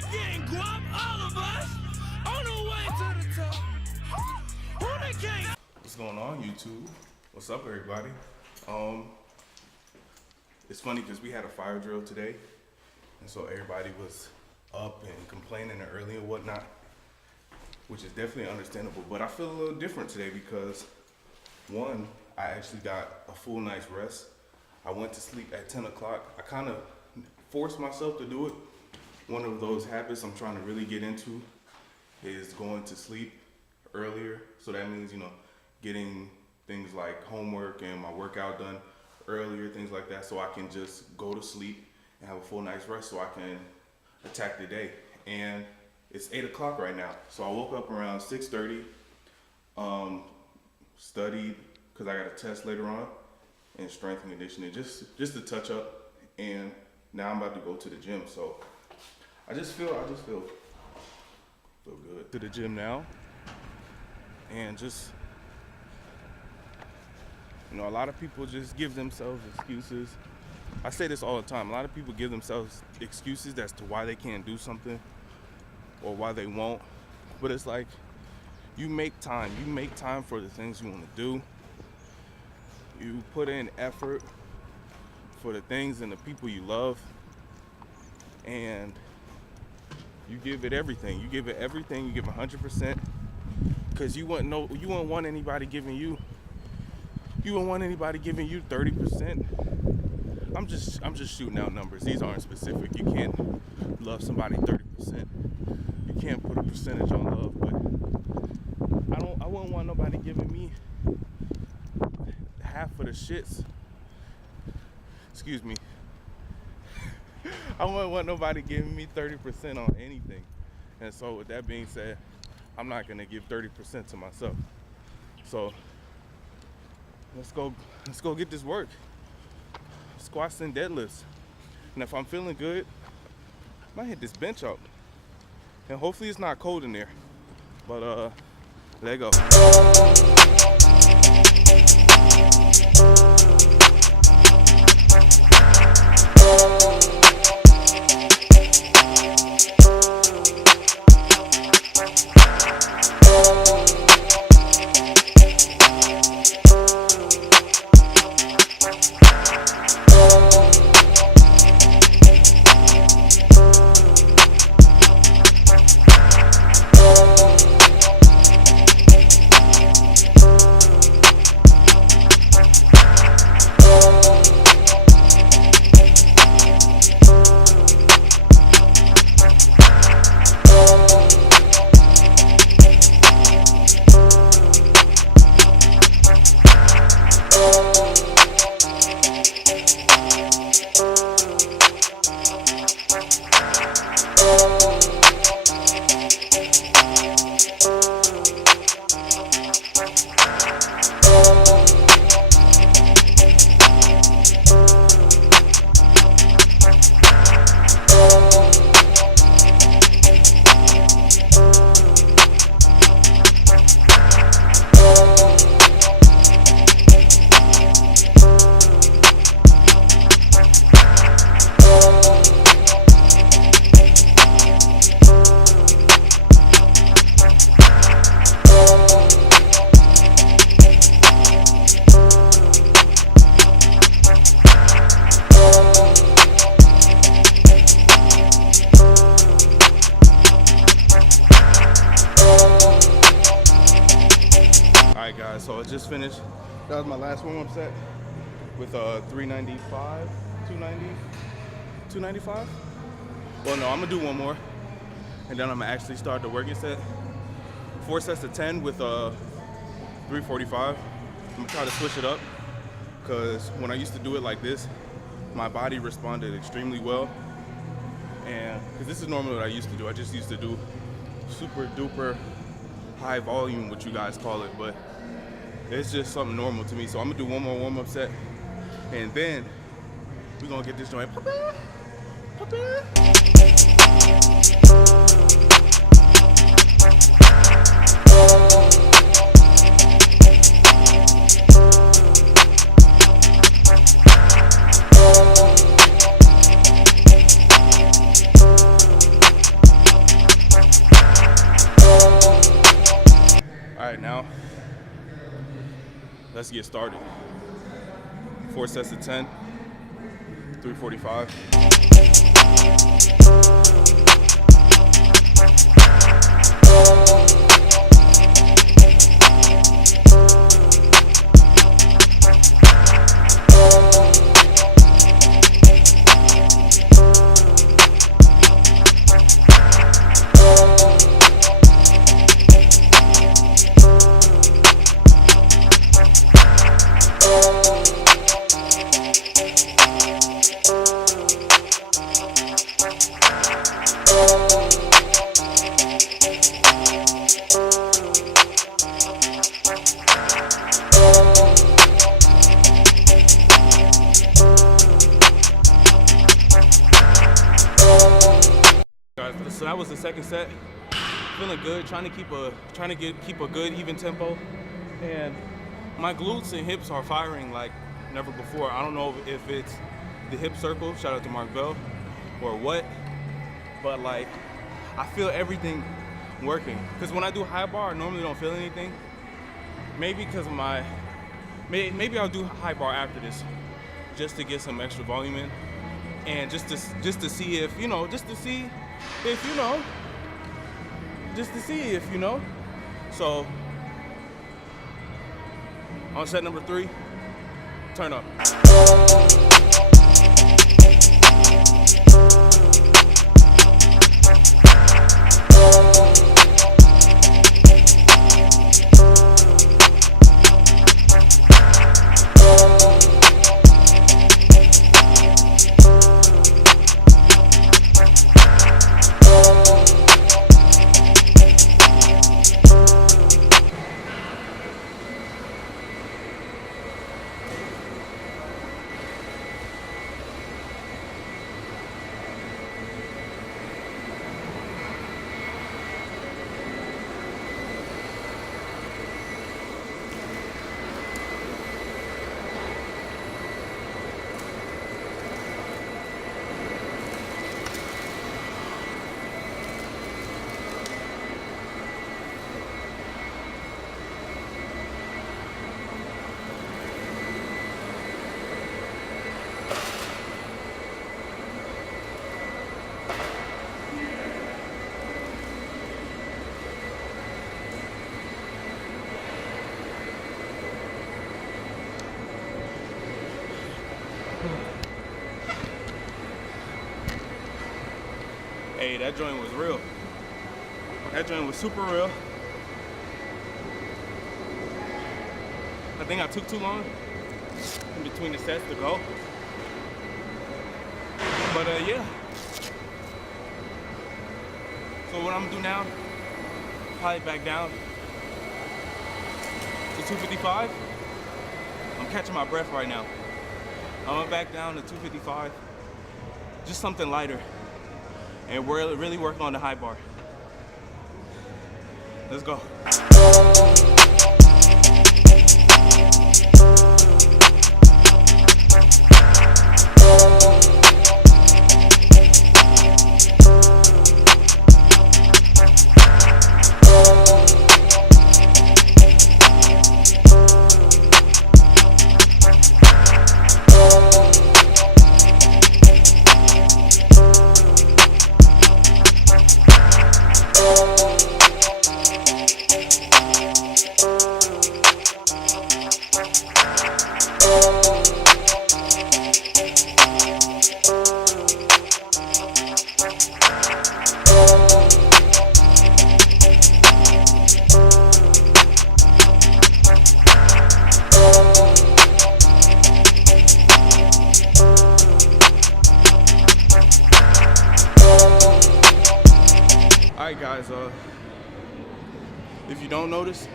we getting guap, all of us, on the way to the top. Who they can't? What's going on, YouTube? What's up, everybody? It's funny because we had a fire drill today, and so everybody was up and complaining early and whatnot, which is definitely understandable. But I feel a little different today because, one, I actually got a full night's rest. I went to sleep at 10 o'clock. I kind of forced myself to do it. One of those habits I'm trying to really get into is going to sleep earlier. So that means, getting things like homework and my workout done earlier, things like that, so I can just go to sleep and have a full night's rest so I can attack the day. And it's 8 o'clock right now. So I woke up around 6:30, studied, because I got a test later on, and strength and conditioning, just to touch up, and now I'm about to go to the gym. So I just feel good. To the gym now, and just, a lot of people just give themselves excuses. I say this all the time. A lot of people give themselves excuses as to why they can't do something or why they won't. But it's like, you make time. You make time for the things you want to do. You put in effort for the things and the people you love, and you give it everything. You give it everything. You give 100%, because you wouldn't want anybody giving you 30%. I'm just shooting out numbers. These aren't specific. You can't love somebody 30%. You can't put a percentage on love, but I wouldn't want nobody giving me half of the shits. Excuse me. I wouldn't want nobody giving me 30% on anything. And so with that being said, I'm not gonna give 30% to myself. So let's go get this work. Squats and deadlifts. And if I'm feeling good, I might hit this bench up. And hopefully it's not cold in there. But let go. Alright guys, so I just finished. That was my last warm-up set with 395, 295. Well, no, I'm gonna do one more, and then I'm gonna actually start the working set. 4 sets of 10 with 345. I'm gonna try to switch it up, because when I used to do it like this, my body responded extremely well. And because this is normally what I used to do. I just used to do super duper high volume, what you guys call it, but it's just something normal to me. So I'm gonna do one more warm-up set, and then we're gonna get this joint poppin'. let's get started. 4 sets of 10, 345. So that was the second set. Feeling good, trying to keep a good even tempo, and my glutes and hips are firing like never before. I don't know if it's the hip circle, shout out to Mark Bell, or what, but like I feel everything working. Because when I do high bar, I normally don't feel anything. Maybe because of maybe I'll do high bar after this, just to get some extra volume in, and just to see if So on set number 3, turn up. Hey, that joint was real. That joint was super real. I think I took too long in between the sets to go. But yeah. So what I'm gonna do now, probably back down to 255. I'm catching my breath right now. I'm gonna back down to 255. Just something lighter. And we're really working on the high bar. Let's go. Alright guys, if you don't notice,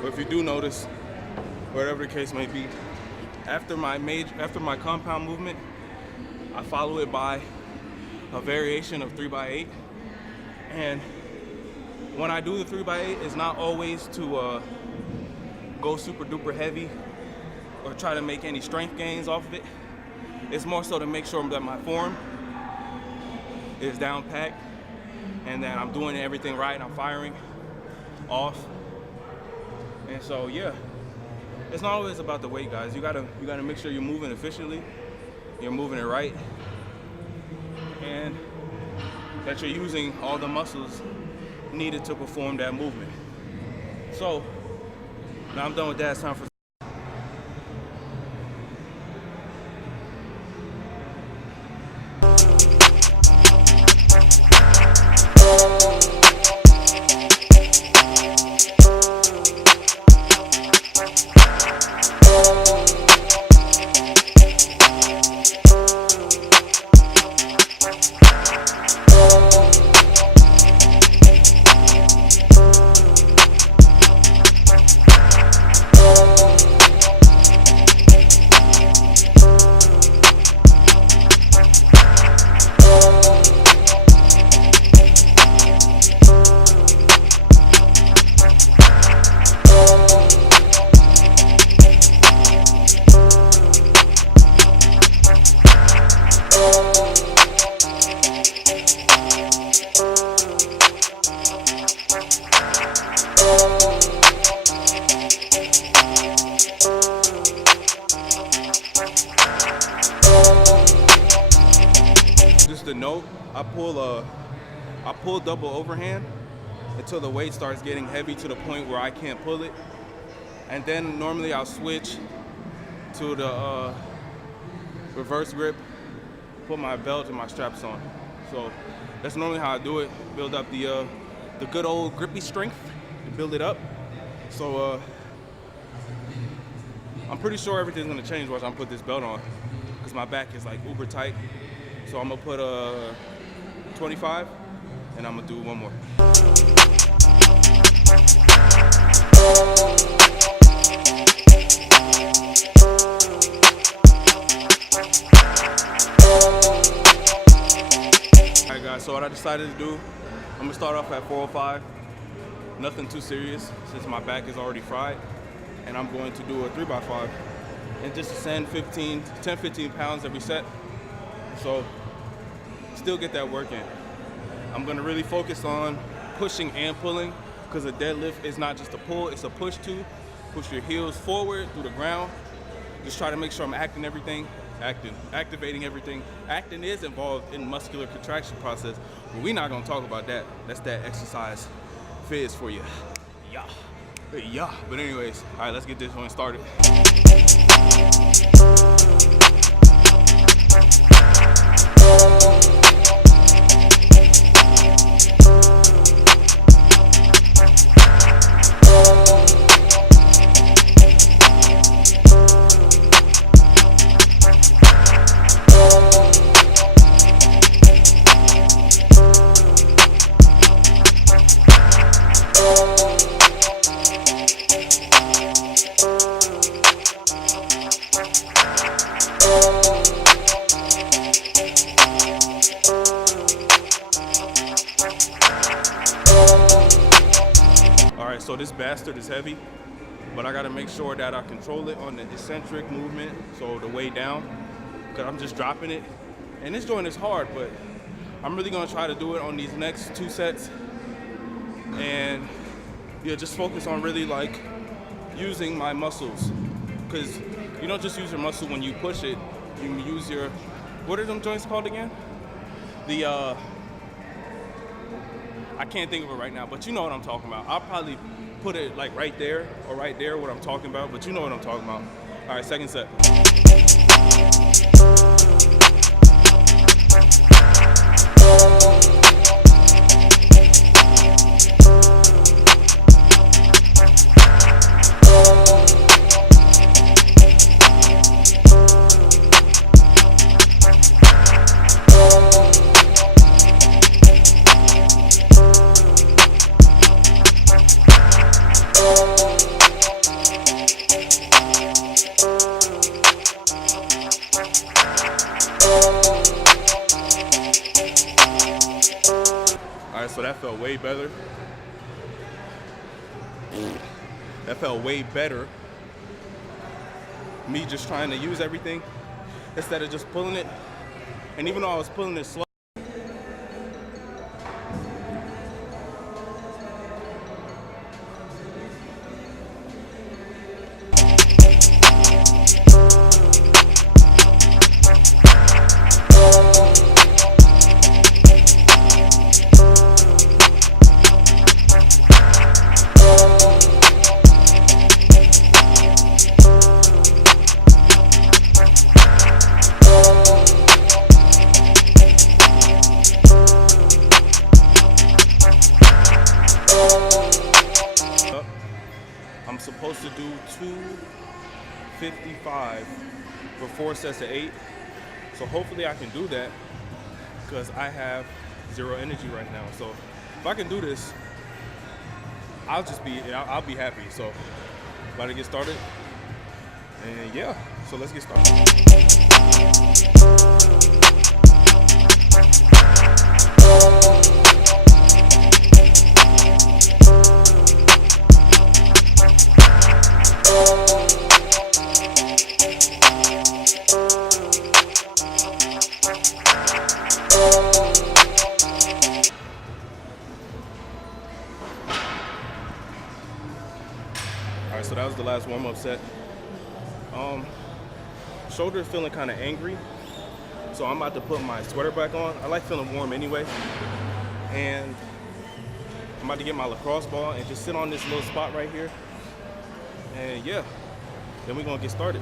or if you do notice, whatever the case may be, after my compound movement, I follow it by a variation of 3x8. And when I do the 3x8, it's not always to go super duper heavy or try to make any strength gains off of it. It's more so to make sure that my form is down packed and that I'm doing everything right, I'm firing off. And so yeah, it's not always about the weight, guys. You gotta make sure you're moving efficiently, you're moving it right, and that you're using all the muscles needed to perform that movement. So now I'm done with that. It's time for just a note. I pull double overhand until the weight starts getting heavy to the point where I can't pull it, and then normally I'll switch to the reverse grip, put my belt and my straps on. So that's normally how I do it. Build up the good old grippy strength to build it up. So I'm pretty sure everything's gonna change once I put this belt on, because my back is like uber tight. So I'm gonna put a 25, and I'm gonna do one more. Alright guys, so what I decided to do, I'm gonna start off at 405. Nothing too serious since my back is already fried. And I'm going to do a 3x5 and just ascend 10-15 pounds every set. So still get that work in. I'm gonna really focus on pushing and pulling, because a deadlift is not just a pull, it's a push too. Push your heels forward through the ground. Just try to make sure I'm activating everything. Acting is involved in muscular contraction process, but we're not gonna talk about that. That's that exercise fizz for you. Yeah. But anyways, all right, let's get this one started. So this bastard is heavy, but I gotta make sure that I control it on the eccentric movement, so the way down, because I'm just dropping it. And this joint is hard, but I'm really gonna try to do it on these next 2 sets. And yeah, just focus on really like using my muscles, because you don't just use your muscle when you push it, you use your, what are them joints called again? I can't think of it right now, but you know what I'm talking about. I'll probably put it like right there or right there, what I'm talking about, but you know what I'm talking about. All right, second set. So that felt way better. That felt way better. Me just trying to use everything instead of just pulling it. And even though I was pulling it slow, I'm supposed to do 255 for 4 sets of 8. So hopefully I can do that because I have 0 energy right now. So if I can do this, I'll be happy. So about to get started. And yeah, so let's get started. Alright, so that was the last warm-up set. Shoulder feeling kind of angry, so I'm about to put my sweater back on. I like feeling warm anyway, and I'm about to get my lacrosse ball and just sit on this little spot right here, and yeah, then we're gonna get started.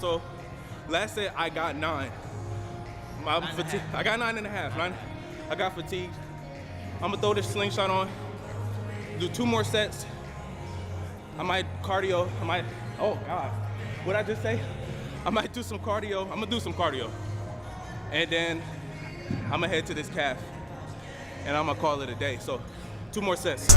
So last set I got 9. I got 9.5. I got fatigued. I'm gonna throw this slingshot on, do 2 more sets. I might cardio. Oh God, what'd I just say? I might do some cardio. I'm gonna do some cardio, and then I'm gonna head to this calf, and I'm gonna call it a day. So 2 more sets.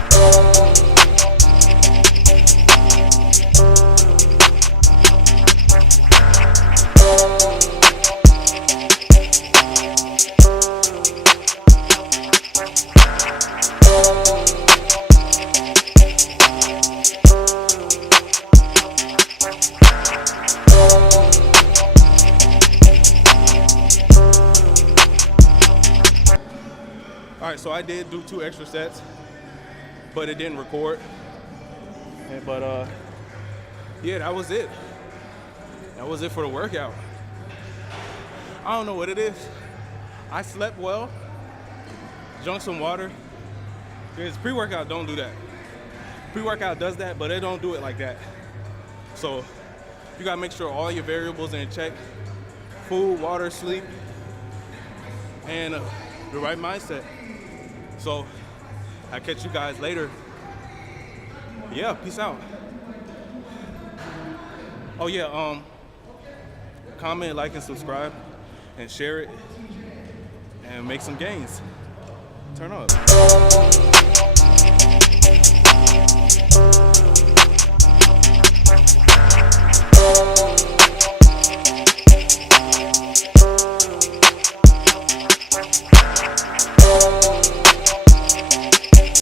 All right, so I did do 2 extra sets, but it didn't record. But yeah, that was it. That was it for the workout. I don't know what it is. I slept well, drank some water. Because pre-workout don't do that. Pre-workout does that, but it don't do it like that. So you gotta make sure all your variables are in check. Food, water, sleep, and the right mindset. So I'll catch you guys later. Yeah, peace out. Oh yeah, comment, like, and subscribe, and share it, and make some gains. Turn up.